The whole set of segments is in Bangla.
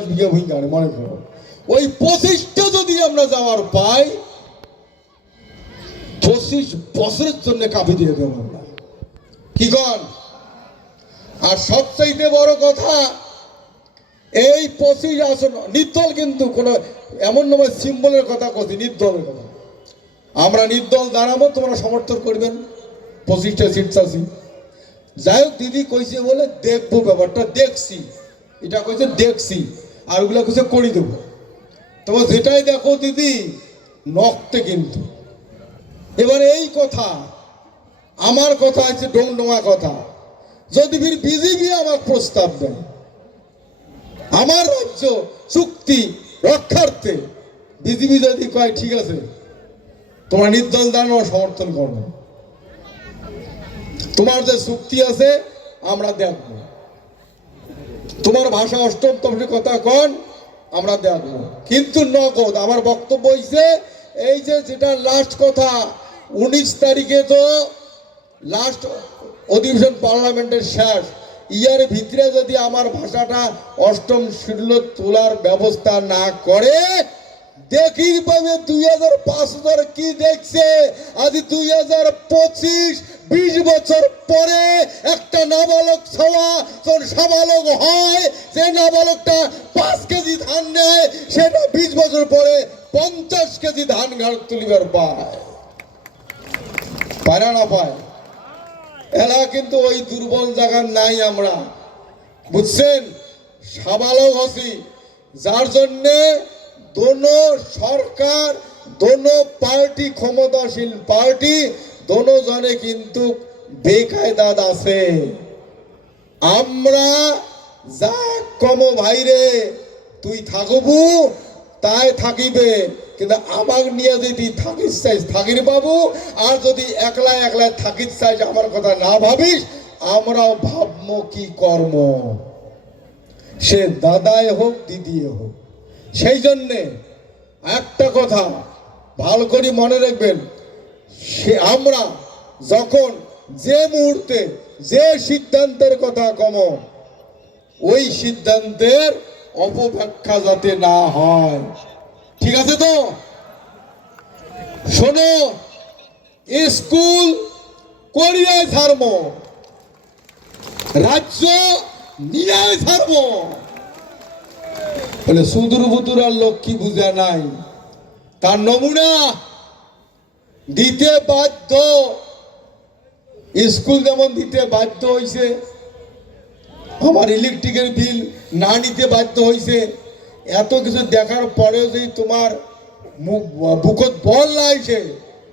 বিঘা ভূমিকা মনে করো ওই 25টা যদি আমরা যাওয়ার পাই 25 বছরের জন্য কাঁপি দিয়ে দেবো আমরা কি কন। আর সবচাইতে বড় কথা এই 25 আসন নির্দল, কিন্তু কোন এমন নয় সিম্বলের কথা কছি, নির্দলের কথা। আমরা নির্দল দাঁড়াবো, তোমরা সমর্থন করবেন, 25টা সিট চাচ্ছি। যাই হোক, দিদি কইছে বলে দেখবো, ব্যাপারটা দেখছি, এটা কইছে দেখছি, আর ওগুলা কইছে করি দেবো। তোমার যেটাই দেখো দিদি নক্তে কিন্তু। এবার এই কথা আমার কথা আছে, ডোমডোমা কথা। যদি বিজেপি আমার প্রস্তাব দেয় আমার রাজ্য চুক্তি রক্ষার্থে, বিজেপি যদি কয় ঠিক আছে তোমরা নির্দল দাঁড়ানো সমর্থন করবো, তোমার যে চুক্তি আছে আমরা দেখবো, তোমার ভাষা অষ্টম তফসিল কথা কন আমরা দেখবো, কিন্তু নগদ। আমার বক্তব্য হয়েছে এই যে যেটা লাস্ট কথা, 19 তারিখে তো লাস্ট অধিবেশন পার্লামেন্টের শেষ, ইয়ার ভিতরে যদি আমার ভাষাটা অষ্টম শিডিউল তোলার ব্যবস্থা না করে, দেখি পাবে 2005 কি দেখছে আজ 2025, 20 বছর পরে একটা নাবালক ছাওয়া যখন সাবালক হয়, যে নাবালকটা 5 কেজি ধান নেয় সেটা 20 বছর পরে 50 কেজি ধান ঘাট তুলিবার পায় না পায়। এরা কিন্তু ওই দুর্বল জায়গা নাই, আমরা বুঝছেন সাবালক হসি, যার জন্যে দোনো সরকার দোনো পার্টি ক্ষমতাশীল পার্টি দোনো জনে কিন্তু বেকায়দাত আছে। আমরা যা কম ভাইরে তুই থাকবু তাই থাকিবে, কিন্তু আমাকে নিয়ে যদি থাকিস চাইস থাকির বাবু, আর যদি একলা একলা থাকিস চাইস আমার কথা না ভাবিস, আমরাও ভাববো কি কর্ম, সে দাদাই হোক দিদি হোক। সেই জন্যে একটা কথা ভালো করে মনে রাখবেন, সে আমরা যখন যে মুহূর্তে যে সিদ্ধান্তের কথা কম, ওই সিদ্ধান্তের অপব্যাখ্যা যাতে না হয়, ঠিক আছে তো? শোনো, স্কুল করিয়ে ছাড়ব, রাজ্য নিয়ে ছাড়ব বলে সুদূর বুদুর আর লক্ষ্মী বুঝা নাই, তার নমুনা দিতে বাধ্য। স্কুল যেমন দিতে বাধ্য হয়েছে, আমার ইলেকট্রিকের বিল না নিতে বাধ্য হয়েছে, এত কিছু দেখার পরেও যদি তোমার বুকত বল না আসে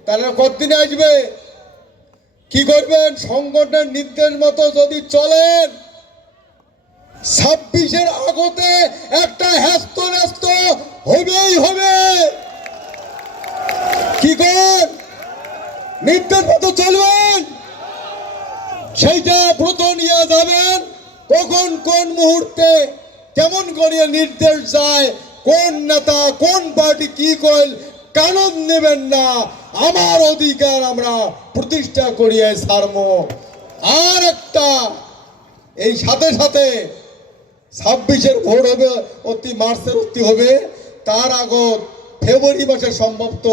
তাহলে কতদিন আসবে? কি করবেন? সংগঠনের নির্দেশ মতো যদি চলেন, 26-এর আগতে একটা হ্যাস্ত ন্যস্ত হবেই হবে। কি করেন? নির্দেশ মতো চলবেন, সেইটা ব্রত নিয়ে যাবেন। কখন কোন মুহূর্তে কেমন করিয়া নির্দেশ যায়, কোন নেতা কোন পার্টি কি কইল কানন নেবেন না। আমার অধিকার আমরা প্রতিষ্ঠা করিয়ে ছাড়ব। আর একটা, এই সাথে সাথে 26-এর ভোট হবে, অতি মার্চের অতি হবে, তার আগত ফেব্রুয়ারি মাসে সম্ভবত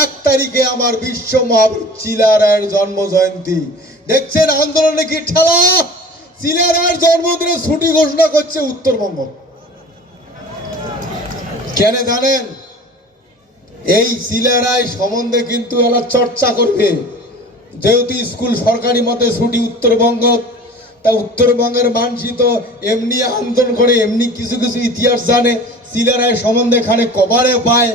1 তারিখে আমার বিশ্ব মহাবীর চিলারায়ের জন্ম জয়ন্তী। দেখছেন আন্দোলনে কি ঠেলা, চিলারায়ের জন্মদিনে ছুটি ঘোষণা করছে উত্তরবঙ্গ। কেন জানেন? এই চিলারায় সম্বন্ধে কিন্তু এরা চর্চা করবে, যেহেতু স্কুল সরকারি মতে ছুটি উত্তরবঙ্গ, তা উত্তরবঙ্গের মানুষ তো এমনি আন্দোলন করে, এমনি কিছু কিছু ইতিহাস জানে, চিলারায় সম্বন্ধে এখানে কভারে পায়।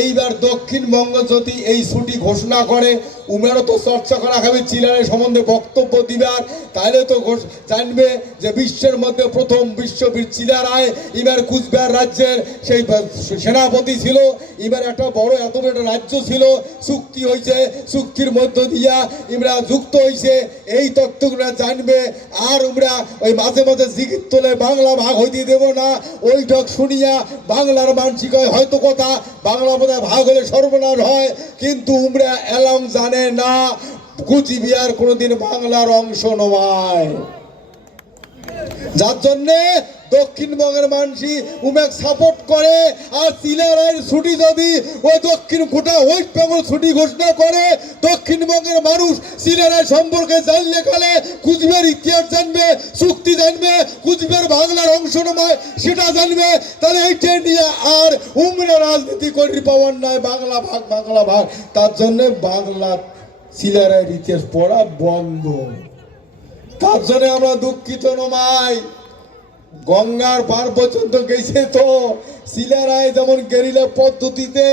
এইবার দক্ষিণবঙ্গ যদি এই ছুটি ঘোষণা করে, উমেরও তো চর্চা করা হবে চিলারায় সম্বন্ধে বক্তব্য দিবার, তাহলে তো জানবে যে বিশ্বের মধ্যে প্রথম বিশ্ববীর চিলারায়। এবার কুচবিহার রাজ্যের সেই সেনাপতি ছিল, এবার একটা বড় এত বড় রাজ্য ছিল, চুক্তি হয়েছে, চুক্তির মধ্য দিয়া ইমরা যুক্ত হয়েছে, এই তথ্যগুলো জানবে। আর আমরা ওই মাঝে মাঝে জিগির তোলে বাংলা ভাগ হইতে দেব না, ওই ঢক শুনিয়া বাংলার মানসিক হয়তো কথা বাংলা বোধহয় ভাগ হলে সর্বনাশ হয়, কিন্তু উমরা এলাম জানে না কুচবিহার কোনোদিন বাংলার অংশ নয়। যার জন্যে দক্ষিণবঙ্গের মানুষই উমেক সাপোর্ট করে। আর সিলেটের ছুটি যদি ওই দক্ষিণ গোটা ওয়েস্ট বেঙ্গল ছুটি ঘোষণা করে, দক্ষিণবঙ্গের মানুষ সিলেটের সম্পর্কে জানলে কালে কুচবিহার ইতিহাস জানবে, চুক্তি জানবে, কুচবিহার বাংলার অংশ নয় সেটা জানবে। তাহলে এইটা নিয়ে আর উমরা রাজনীতি করি পাওয়ার নাই, বাংলা ভাগ বাংলা ভাগ। তার জন্য বাংলা সিলেটের ইতিহাস পড়া বন্ধ। তার জন্য আমরা দুঃখিত নমাই। গঙ্গার পার পর্যন্ত গেছে তো সিলেরায় যেমন গেরিলা পদ্ধতিতে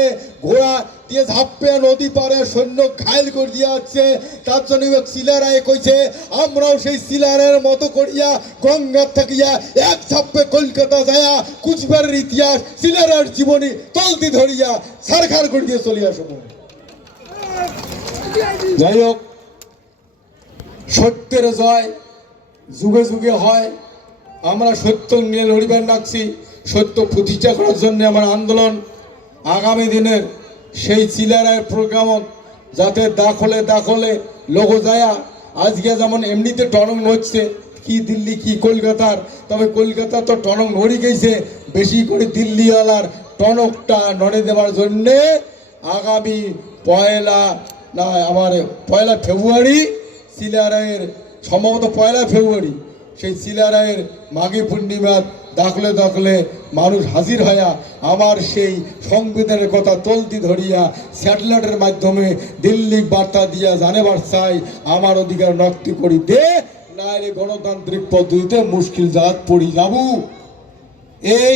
ঘোড়া দিয়ে ঝাপ্পে নদী পারে সৈন্য ঘায়ল করে দিয়ে আসছে, তার জন্য সিলারায় কইছে আমরাও সেই সিলারের মতো করিয়া গঙ্গার থাকিয়া এক ঝাপ্পে কলকাতা যায়া কুচবিহারের ইতিহাস সিলারের জীবনী তলতি ধরিয়া সারখার করিয়ে চলে আসবো। যাই হোক, সত্যের জয় যুগে যুগে হয়। আমরা সত্য নিয়ে লড়িবার লাগছি, সত্য প্রতিষ্ঠা করার জন্য আমার আন্দোলন। আগামী দিনের সেই চিলারায় প্রোগ্রাম যাতে দাখলে লোক যায়া আজকে যেমন এমনিতে টনক নড়ছে, কি দিল্লি কি কলকাতার, তবে কলকাতা তো টনক নড়ি গেছে, বেশি করে দিল্লিওয়ালার টনকটা নড়ে দেওয়ার জন্যে আগামী পয়লা ফেব্রুয়ারি চিলারায়ের, সম্ভবত 1 ফেব্রুয়ারি সেই চিলারায়ের মাঘী পূর্ণিমার দাখলে মানুষ হাজির হইয়া আমার সেই সংবিধানের কথা তলতি ধরিয়া স্যাটেলাইটের মাধ্যমে দিল্লি বার্তা দিয়া জানেবার চাই আমার অধিকার নক্তি করি দে, না গণতান্ত্রিক পদ্ধতিতে মুশকিল জাত পড়ি যাবো। এই